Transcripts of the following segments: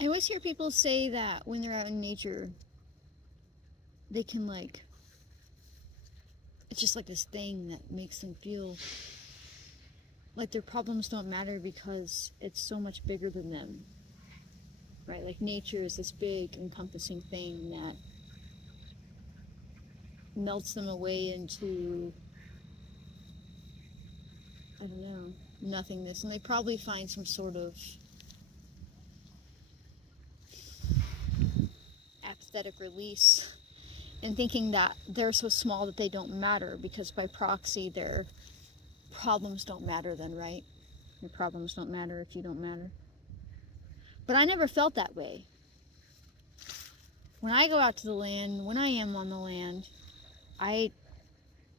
I always hear people say that when they're out in nature, they can like, it's just like this thing that makes them feel like their problems don't matter because it's so much bigger than them, right? Like nature is this big encompassing thing that melts them away into, I don't know, nothingness. And they probably find some sort of apathetic release in thinking that they're so small that they don't matter because by proxy their problems don't matter then, right? Your problems don't matter if you don't matter. But I never felt that way. When I go out to the land, when I am on the land, I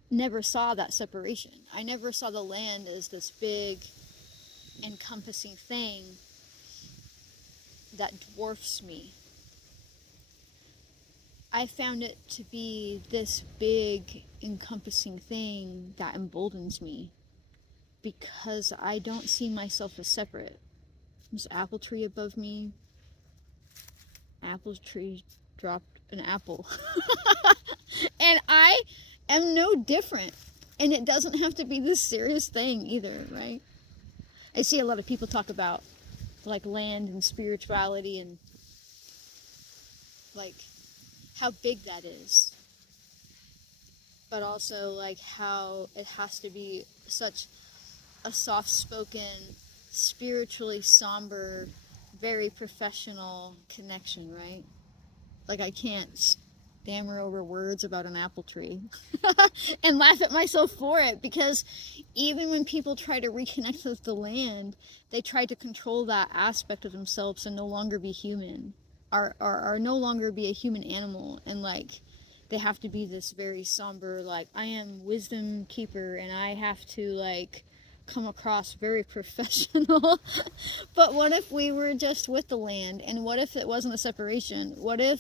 never saw that separation. I never saw the land as this big encompassing thing that dwarfs me. I found it to be this big encompassing thing that emboldens me because I don't see myself as separate. There's an apple tree above me. Apple tree dropped an apple. And I am no different. And it doesn't have to be this serious thing either, right? I see a lot of people talk about like land and spirituality and like how big that is. But also like how it has to be such a soft-spoken, spiritually somber, very professional connection, right? Like I can't stammer over words about an apple tree and laugh at myself for it because even when people try to reconnect with the land, they try to control that aspect of themselves and no longer be human, or no longer be a human animal, and like they have to be this very somber, like I am wisdom keeper and I have to like come across very professional. But what if we were just with the land? And what if it wasn't a separation? What if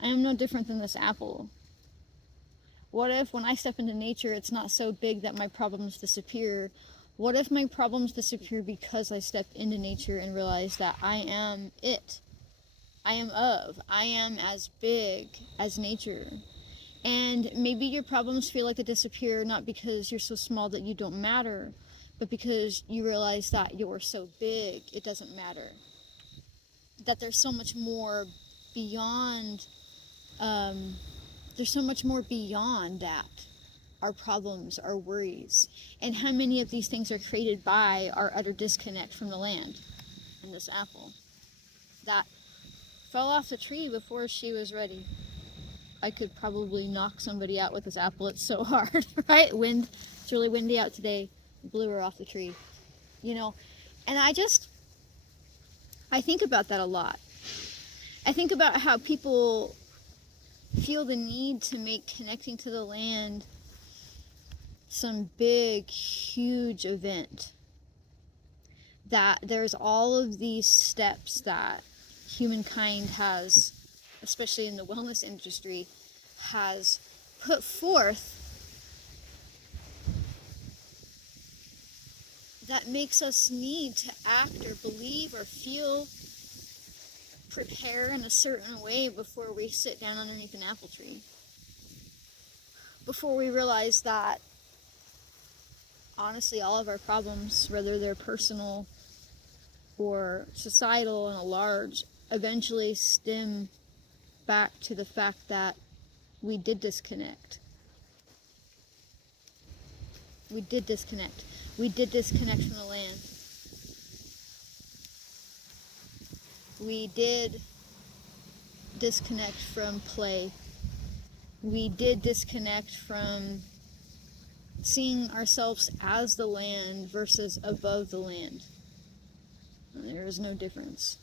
I am no different than this apple? What if when I step into nature, it's not so big that my problems disappear? What if my problems disappear because I step into nature and realize that I am it? I am as big as nature. And maybe your problems feel like they disappear not because you're so small that you don't matter, but because you realize that you're so big, it doesn't matter. That there's so much more beyond, um, there's so much more beyond that. Our problems, our worries, and how many of these things are created by our utter disconnect from the land and this apple that fell off the tree before she was ready. I could probably knock somebody out with this apple. It's so hard, right? Wind. It's really windy out today. Blew her off the tree. You know, and I think about that a lot. I think about how people feel the need to make connecting to the land some big, huge event. That there's all of these steps that humankind has, especially in the wellness industry, has put forth that makes us need to act or believe or feel, prepare in a certain way before we sit down underneath an apple tree. Before we realize that, honestly, all of our problems, whether they're personal or societal and a large, eventually stem back to the fact that we did disconnect. We did disconnect. We did disconnect from the land. We did disconnect from play. We did disconnect from seeing ourselves as the land versus above the land. There is no difference.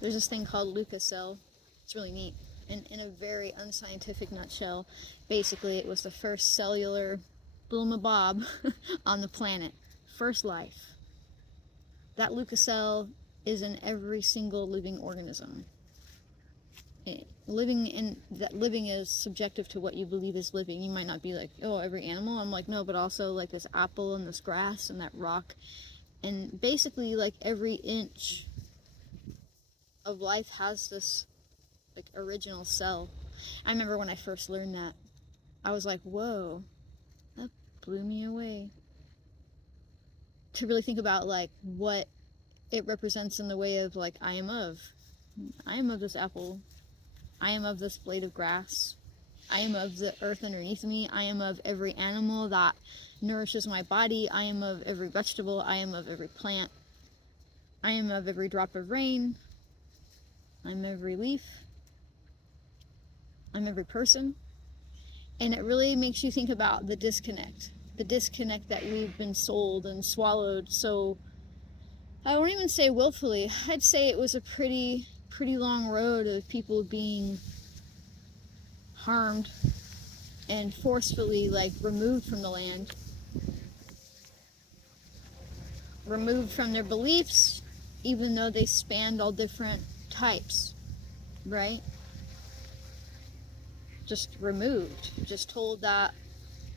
There's this thing called Lucascell. It's really neat. And in a very unscientific nutshell, basically it was the first cellular bloomabob on the planet. First life. That Lucascell is in every single living organism. Living is subjective to what you believe is living. You might not be like, oh, every animal. I'm like, no, but also like this apple and this grass and that rock, and basically like every inch of life has this like original cell. I remember when I first learned that, I was like, whoa, that blew me away. To really think about like what it represents in the way of like I am of this apple, I am of this blade of grass, I am of the earth underneath me, I am of every animal that nourishes my body, I am of every vegetable, I am of every plant, I am of every drop of rain, I'm every leaf, I'm every person. And it really makes you think about the disconnect that we've been sold and swallowed. So I won't even say willfully, I'd say it was a pretty long road of people being harmed and forcefully like removed from the land, removed from their beliefs, even though they spanned all different types, right? Just removed, just told that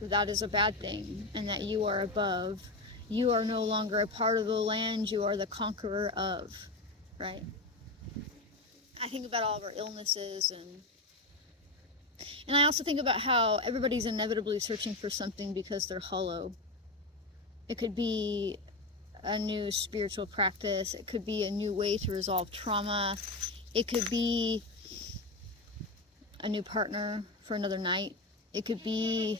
that is a bad thing and that you are above. You are no longer a part of the land, you are the conqueror of, right? I think about all of our illnesses, and I also think about how everybody's inevitably searching for something because they're hollow. It could be a new spiritual practice, it could be a new way to resolve trauma, it could be a new partner for another night, it could be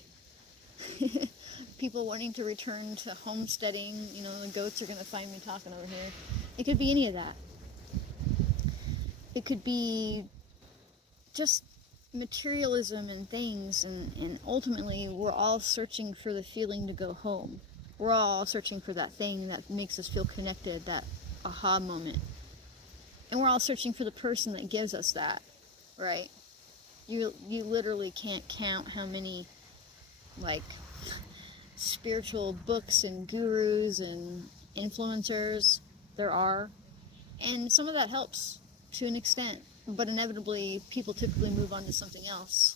people wanting to return to homesteading. You know, the goats are going to find me talking over here. It could be any of that. It could be just materialism and things, and ultimately we're all searching for the feeling to go home. We're all searching for that thing that makes us feel connected, that aha moment. And we're all searching for the person that gives us that, right? You literally can't count how many like spiritual books and gurus and influencers there are, and some of that helps to an extent, but inevitably people typically move on to something else.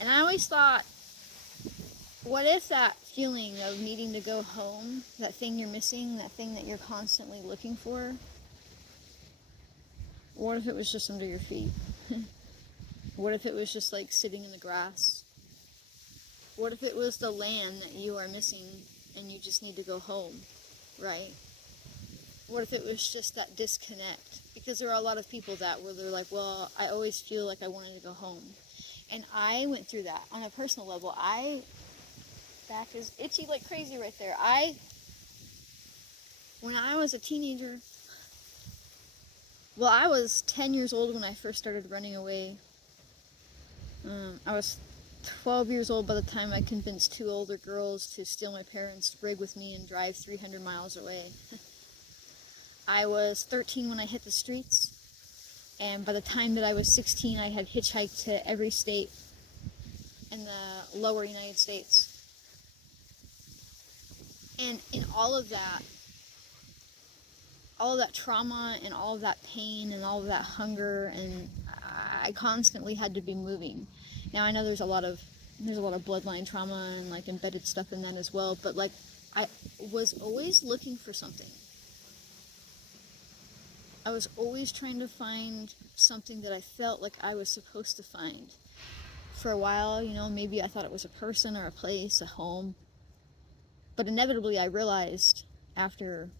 And I always thought, what if that feeling of needing to go home, that thing you're missing, that thing that you're constantly looking for, what if it was just under your feet? What if it was just like sitting in the grass? What if it was the land that you are missing and you just need to go home, right? What if it was just that disconnect? Because there are a lot of people that where they're like, well, I always feel like I wanted to go home. And I went through that on a personal level. Back is itchy like crazy right there. When I was a teenager, well, I was 10 years old when I first started running away. I was 12 years old by the time I convinced two older girls to steal my parents' rig with me and drive 300 miles away. I was 13 when I hit the streets, and by the time that I was 16, I had hitchhiked to every state in the lower United States. And in all of that trauma and all of that pain and all of that hunger, and I constantly had to be moving. Now I know there's a lot of bloodline trauma and like embedded stuff in that as well, but like I was always looking for something. I was always trying to find something that I felt like I was supposed to find. For a while, you know, maybe I thought it was a person or a place, a home. But inevitably I realized after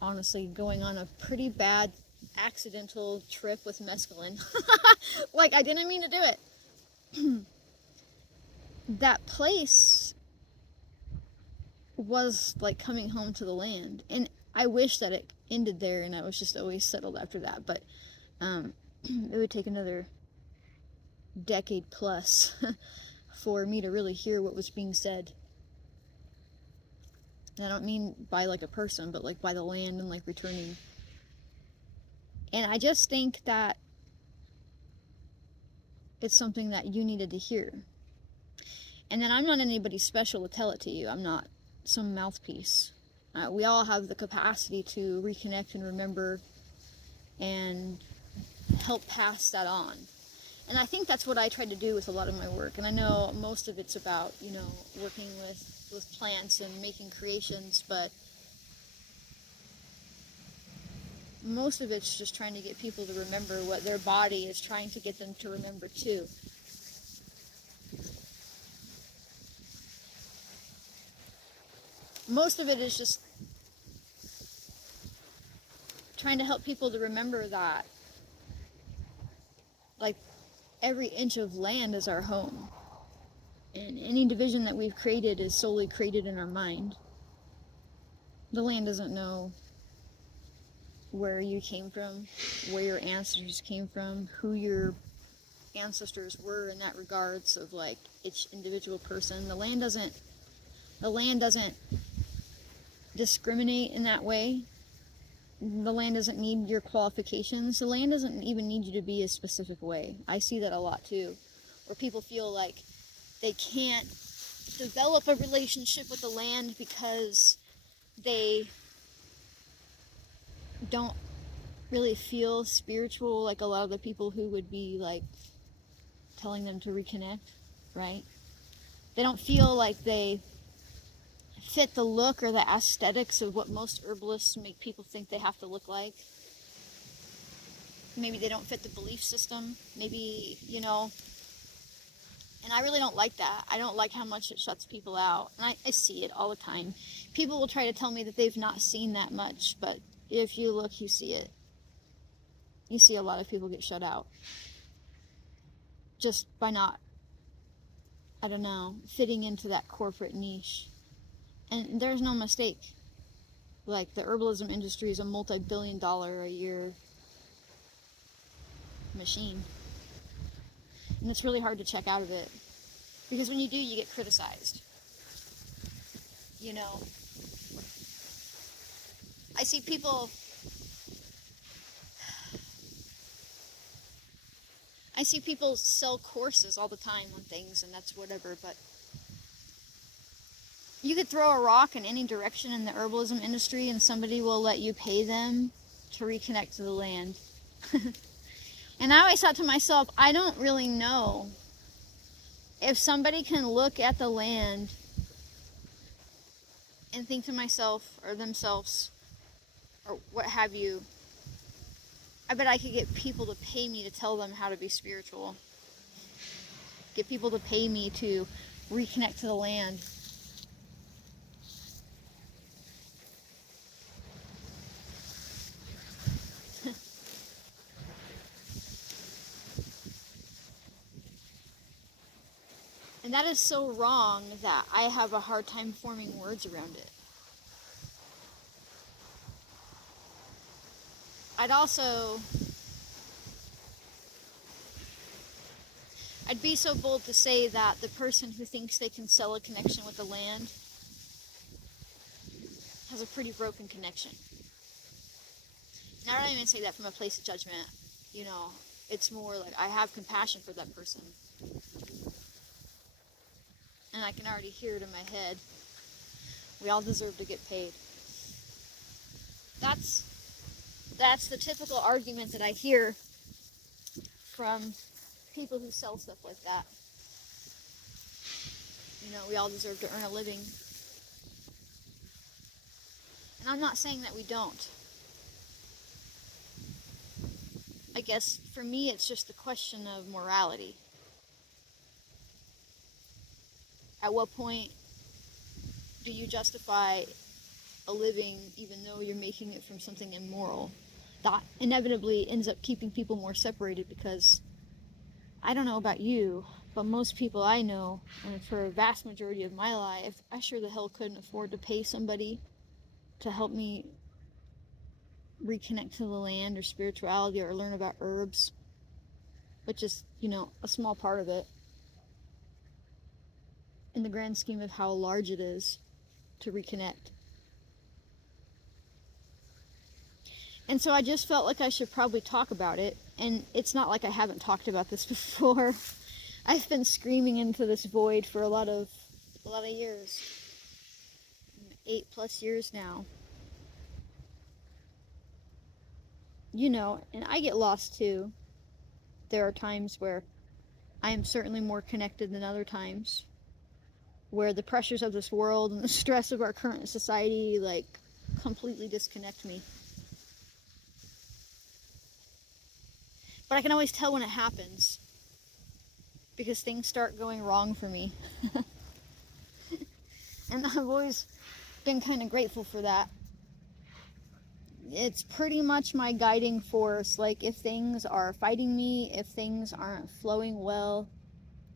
honestly going on a pretty bad accidental trip with mescaline, like I didn't mean to do it, that place was like coming home to the land. And I wish that it ended there and I was just always settled after that, but it would take another decade plus for me to really hear what was being said. And I don't mean by like a person, but like by the land and like returning. And I just think that it's something that you needed to hear. And then I'm not anybody special to tell it to you. I'm not some mouthpiece. We all have the capacity to reconnect and remember and help pass that on. And I think that's what I try to do with a lot of my work. And I know most of it's about, you know, working with plants and making creations, but most of it's just trying to get people to remember what their body is trying to get them to remember too. Most of it is just trying to help people to remember that, like, every inch of land is our home. And any division that we've created is solely created in our mind. The land doesn't know where you came from, where your ancestors came from, who your ancestors were in that regards of like each individual person. The land doesn't discriminate in that way. The land doesn't need your qualifications. The land doesn't even need you to be a specific way. I see that a lot too, where people feel like they can't develop a relationship with the land because they don't really feel spiritual, like a lot of the people who would be like telling them to reconnect, right? They don't feel like they fit the look or the aesthetics of what most herbalists make people think they have to look like. Maybe they don't fit the belief system. Maybe, and I really don't like that. I don't like how much it shuts people out. And I see it all the time. People will try to tell me that they've not seen that much, but if you look, you see it. You see a lot of people get shut out just by not, I don't know, fitting into that corporate niche. And there's no mistake. Like, the herbalism industry is a multi-billion-dollar a year machine. And it's really hard to check out of it. Because when you do, you get criticized. I see people sell courses all the time on things, and that's whatever, but you could throw a rock in any direction in the herbalism industry and somebody will let you pay them to reconnect to the land. And I always thought to myself, I don't really know if somebody can look at the land and think to myself or themselves or what have you, I bet I could get people to pay me to tell them how to be spiritual. Get people to pay me to reconnect to the land. And that is so wrong that I have a hard time forming words around it. I'd be so bold to say that the person who thinks they can sell a connection with the land has a pretty broken connection. Now, I don't even say that from a place of judgment. It's more like I have compassion for that person. And I can already hear it in my head. We all deserve to get paid. That's the typical argument that I hear from people who sell stuff like that. We all deserve to earn a living. And I'm not saying that we don't. I guess for me it's just a question of morality. At what point do you justify a living even though you're making it from something immoral? That inevitably ends up keeping people more separated because, I don't know about you, but most people I know, and for a vast majority of my life, I sure the hell couldn't afford to pay somebody to help me reconnect to the land or spirituality or learn about herbs, which is, a small part of it in the grand scheme of how large it is to reconnect. And so I just felt like I should probably talk about it. And it's not like I haven't talked about this before. I've been screaming into this void for a lot of years. 8+ years now. And I get lost too. There are times where I am certainly more connected than other times, where the pressures of this world and the stress of our current society, completely disconnect me. But I can always tell when it happens because things start going wrong for me. And I've always been kind of grateful for that. It's pretty much my guiding force. Like, if things are fighting me, if things aren't flowing well,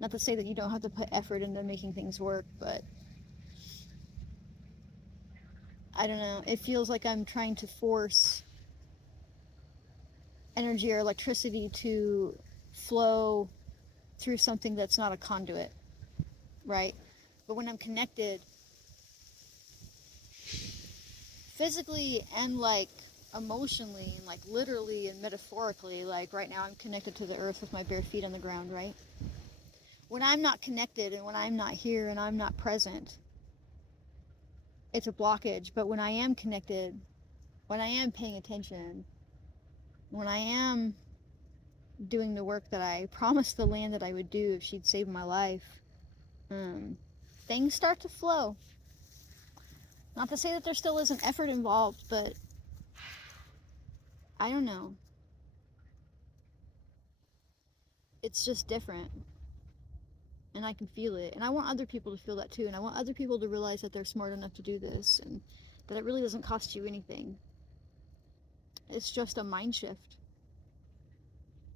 not to say that you don't have to put effort into making things work, but I don't know. It feels like I'm trying to force energy or electricity to flow through something that's not a conduit, right? But when I'm connected, physically and like emotionally and like literally and metaphorically, like right now I'm connected to the earth with my bare feet on the ground, right? When I'm not connected and when I'm not here and I'm not present, it's a blockage. But when I am connected, when I am paying attention, when I am doing the work that I promised the land that I would do if she'd save my life, things start to flow. Not to say that there still isn't effort involved, but I don't know. It's just different. And I can feel it. And I want other people to feel that too. And I want other people to realize that they're smart enough to do this and that it really doesn't cost you anything. It's just a mind shift.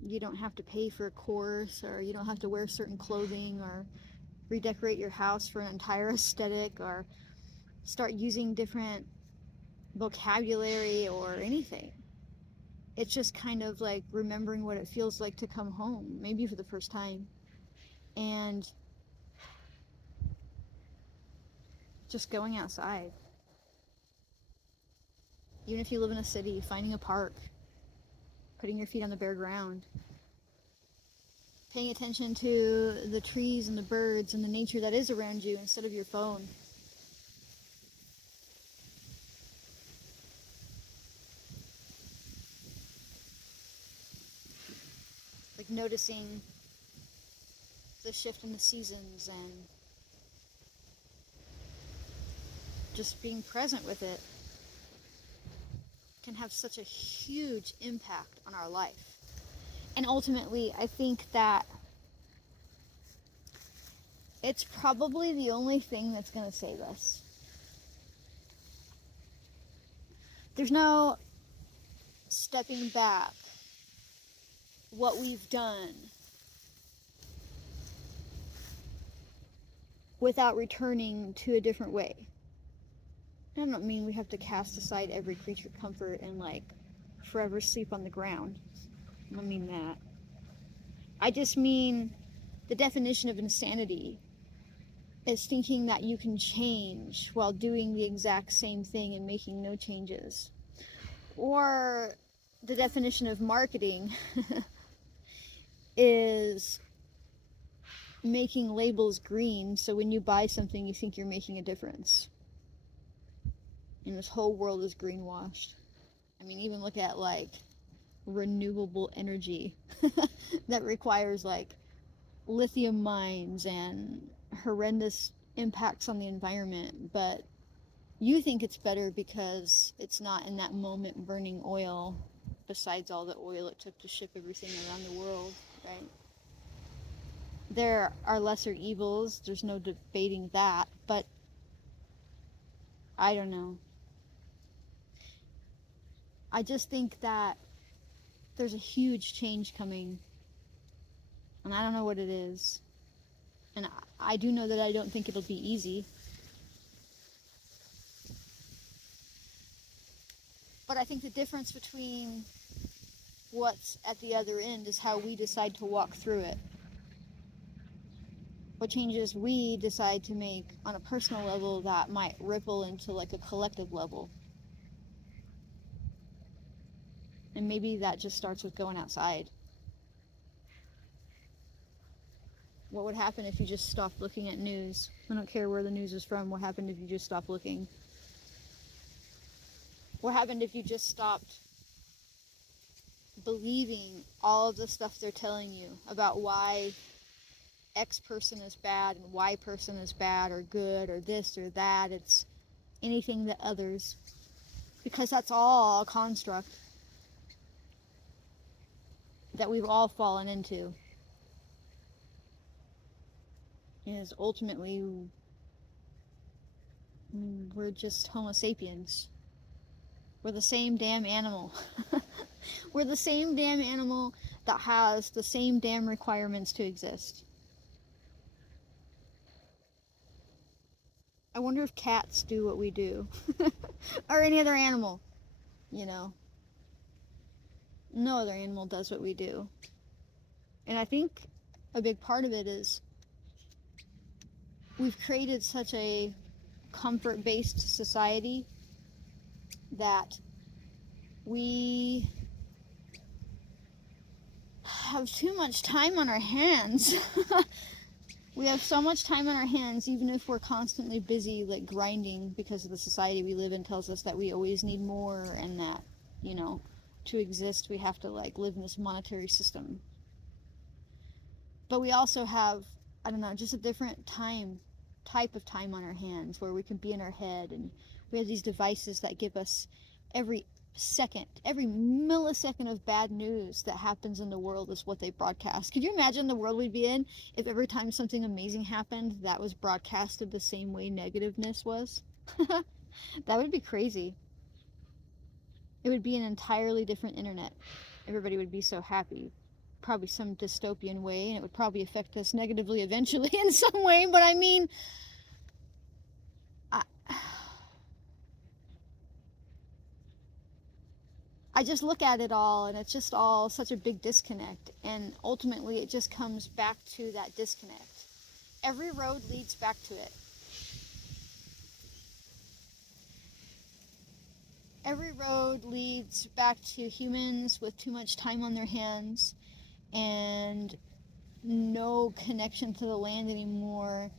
You don't have to pay for a course, or you don't have to wear certain clothing, or redecorate your house for an entire aesthetic, or start using different vocabulary or anything. It's just kind of like remembering what it feels like to come home, maybe for the first time, and just going outside. Even if you live in a city, finding a park, putting your feet on the bare ground, paying attention to the trees and the birds and the nature that is around you instead of your phone. Like noticing the shift in the seasons and just being present with it can have such a huge impact on our life. And ultimately, I think that it's probably the only thing that's going to save us. There's no stepping back what we've done without returning to a different way. I don't mean we have to cast aside every creature comfort and like forever sleep on the ground. I don't mean that. I just mean the definition of insanity is thinking that you can change while doing the exact same thing and making no changes. Or the definition of marketing is making labels green so when you buy something you think you're making a difference. And this whole world is greenwashed. I mean, even look at like renewable energy that requires like lithium mines and horrendous impacts on the environment, but you think it's better because it's not in that moment burning oil besides all the oil it took to ship everything around the world, right? There are lesser evils, there's no debating that, but I don't know. I just think that there's a huge change coming, and I don't know what it is. And I do know that I don't think it'll be easy. But I think the difference between what's at the other end is how we decide to walk through it. What changes we decide to make on a personal level that might ripple into like a collective level. And maybe that just starts with going outside. What would happen if you just stopped looking at news? I don't care where the news is from. What happened if you just stopped looking? What happened if you just stopped believing all of the stuff they're telling you about why X person is bad and Y person is bad or good or this or that? It's anything that others, because that's all a construct that we've all fallen into is ultimately we're just Homo sapiens. We're the same damn animal. We're the same damn animal that has the same damn requirements to exist. I wonder if cats do what we do. Or any other animal, you know. No other animal does what we do. And I think a big part of it is we've created such a comfort-based society that we have too much time on our hands. We have so much time on our hands, even if we're constantly busy, like grinding, because of the society we live in tells us that we always need more, and that, you know, to exist we have to like live in this monetary system. But we also have, I don't know, just a different type of time on our hands where we can be in our head, and we have these devices that give us every second, every millisecond of bad news that happens in the world is what they broadcast. Could you imagine the world we'd be in if every time something amazing happened, that was broadcasted the same way negativeness was? That would be crazy. It would be an entirely different internet. Everybody would be so happy. Probably some dystopian way, and it would probably affect us negatively eventually in some way, but I mean, I just look at it all, and it's just all such a big disconnect, and ultimately it just comes back to that disconnect. Every road leads back to it. Every road leads back to humans with too much time on their hands and no connection to the land anymore,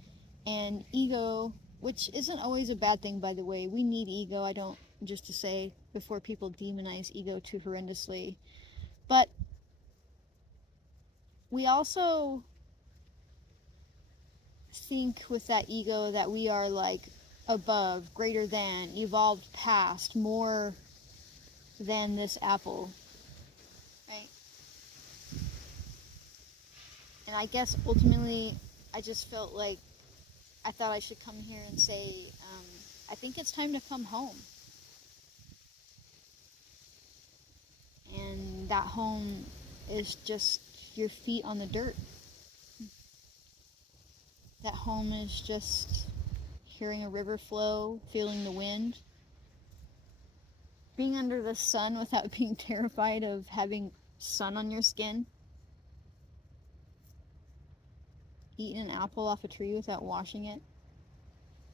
and ego, which isn't always a bad thing, by the way. We need ego. I don't, just to say before people demonize ego too horrendously, but we also think with that ego that we are like above, greater than, evolved past, more than this apple, right? And I guess ultimately I just felt like I thought I should come here and say, I think it's time to come home. And that home is just your feet on the dirt. That home is just hearing a river flow, feeling the wind, being under the sun without being terrified of having sun on your skin, eating an apple off a tree without washing it,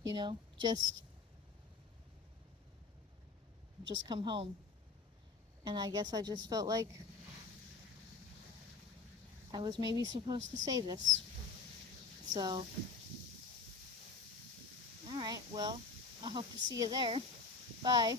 you know, just come home. And I guess I just felt like I was maybe supposed to say this. So, alright, well, I hope to see you there. Bye.